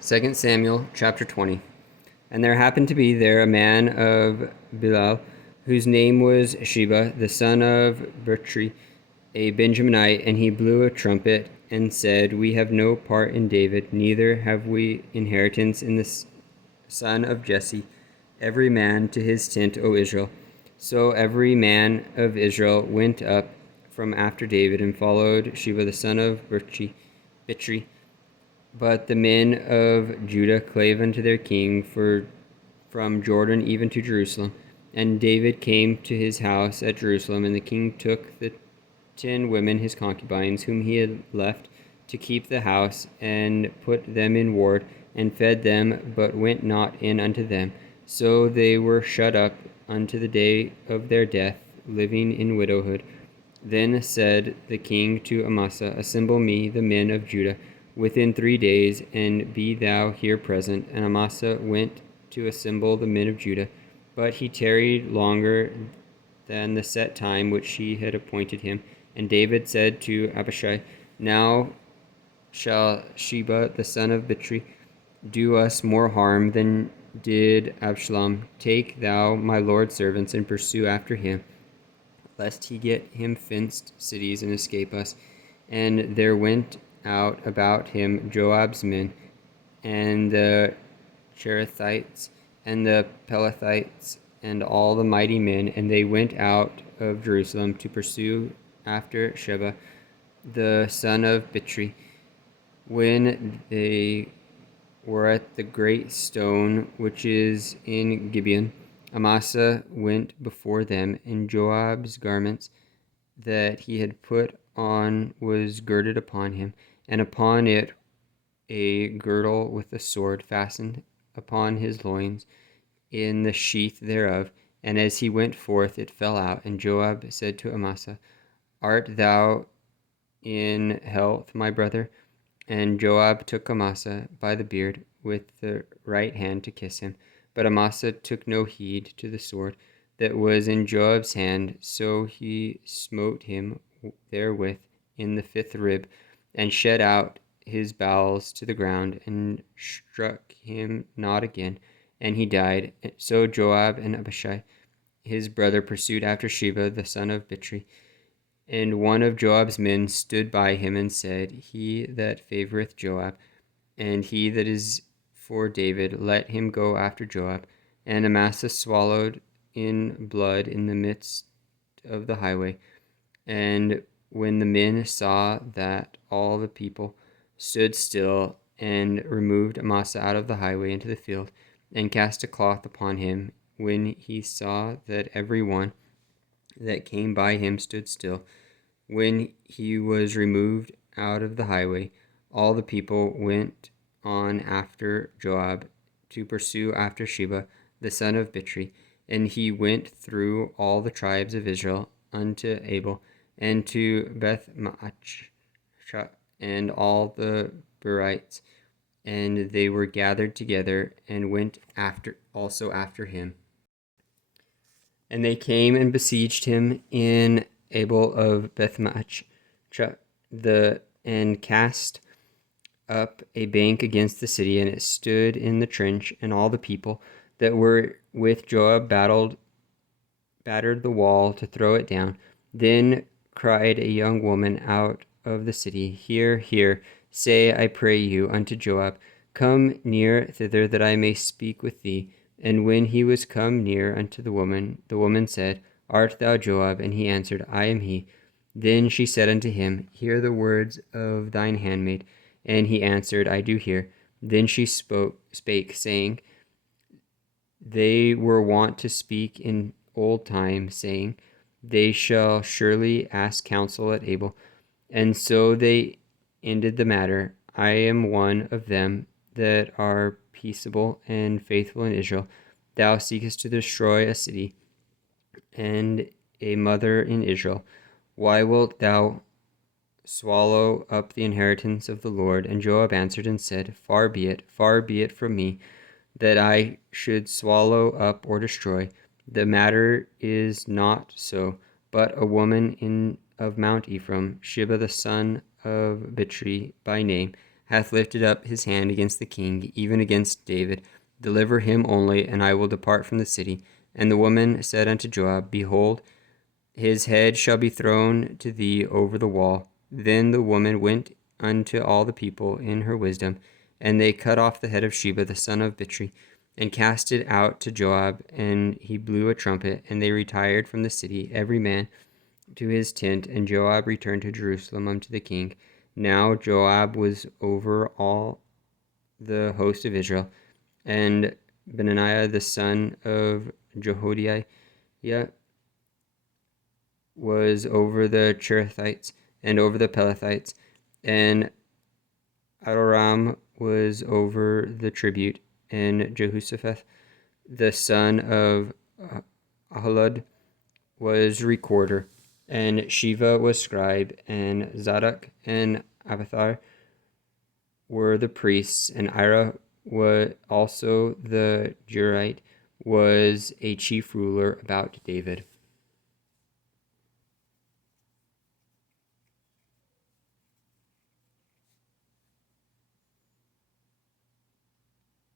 2 Samuel chapter 20. And there happened to be there a man of Bilal, whose name was Sheba, the son of Bertri, a Benjaminite, and he blew a trumpet and said, We have no part in David, neither have we inheritance in the son of Jesse, every man to his tent, O Israel. So every man of Israel went up from after David and followed Sheba the son of Bitri. But the men of Judah clave unto their king from Jordan even to Jerusalem. And David came to his house at Jerusalem, and the king took the 10 women his concubines, whom he had left to keep the house, and put them in ward, and fed them, but went not in unto them. So they were shut up unto the day of their death, living in widowhood. Then said the king to Amasa, Assemble me the men of Judah within 3 days, and be thou here present. And Amasa went to assemble the men of Judah, but he tarried longer than the set time which he had appointed him. And David said to Abishai, Now shall Sheba the son of Bitri do us more harm than did Absalom. Take thou my lord's servants, and pursue after him, lest he get him fenced cities and escape us. And there went out about him Joab's men, and the Cherethites, and the Pelethites, and all the mighty men, and they went out of Jerusalem to pursue after Sheba, the son of Bitri. When they were at the great stone which is in Gibeon, Amasa went before them, and Joab's garments that he had put on was girded upon him, and upon it a girdle with a sword fastened upon his loins in the sheath thereof. And as he went forth, it fell out. And Joab said to Amasa, Art thou in health, my brother? And Joab took Amasa by the beard with the right hand to kiss him. But Amasa took no heed to the sword that was in Joab's hand, so he smote him therewith in the 5th rib, and shed out his bowels to the ground, and struck him not again, and he died. So Joab and Abishai his brother pursued after Sheba the son of Bitri. And one of Joab's men stood by him and said, He that favoreth Joab, and he that is for David, let him go after Joab. And Amasa swallowed in blood in the midst of the highway. And when the men saw that all the people stood still, and removed Amasa out of the highway into the field, and cast a cloth upon him, when he saw that every one that came by him stood still, when he was removed out of the highway, all the people went on after Joab to pursue after Sheba the son of Bitri. And he went through all the tribes of Israel unto Abel, and to Beth-Maach, and all the Berites, and they were gathered together, and went after him. And they came and besieged him in Abel of Beth-Maach, and cast up a bank against the city, and it stood in the trench, and all the people that were with Joab battered the wall to throw it down. Then cried a young woman out of the city, Hear, hear, say, I pray you, unto Joab, Come near thither, that I may speak with thee. And when he was come near unto the woman said, Art thou Joab? And he answered, I am he. Then she said unto him, Hear the words of thine handmaid. And he answered, I do hear. Then she spake, saying, They were wont to speak in old time, saying, They shall surely ask counsel at Abel. And so they ended the matter. I am one of them that are peaceable and faithful in Israel. Thou seekest to destroy a city and a mother in Israel. Why wilt thou swallow up the inheritance of the Lord? And Joab answered and said, far be it from me, that I should swallow up or destroy. The matter is not so, but a woman of Mount Ephraim, Sheba the son of Bitri by name, hath lifted up his hand against the king, even against David. Deliver him only, and I will depart from the city. And the woman said unto Joab, Behold, his head shall be thrown to thee over the wall. Then the woman went unto all the people in her wisdom, and they cut off the head of Sheba the son of Bichri, and cast it out to Joab, and he blew a trumpet, and they retired from the city, every man to his tent, and Joab returned to Jerusalem unto the king. Now Joab was over all the host of Israel, and Benaiah the son of Jehoiada was over the Cherethites and over the Pelethites, and Adoram was over the tribute, and Jehoshaphat the son of Ahilud was recorder, and Shiva was scribe, and Zadok and Abiathar were the priests, and Ira was also the Jurite was a chief ruler about David.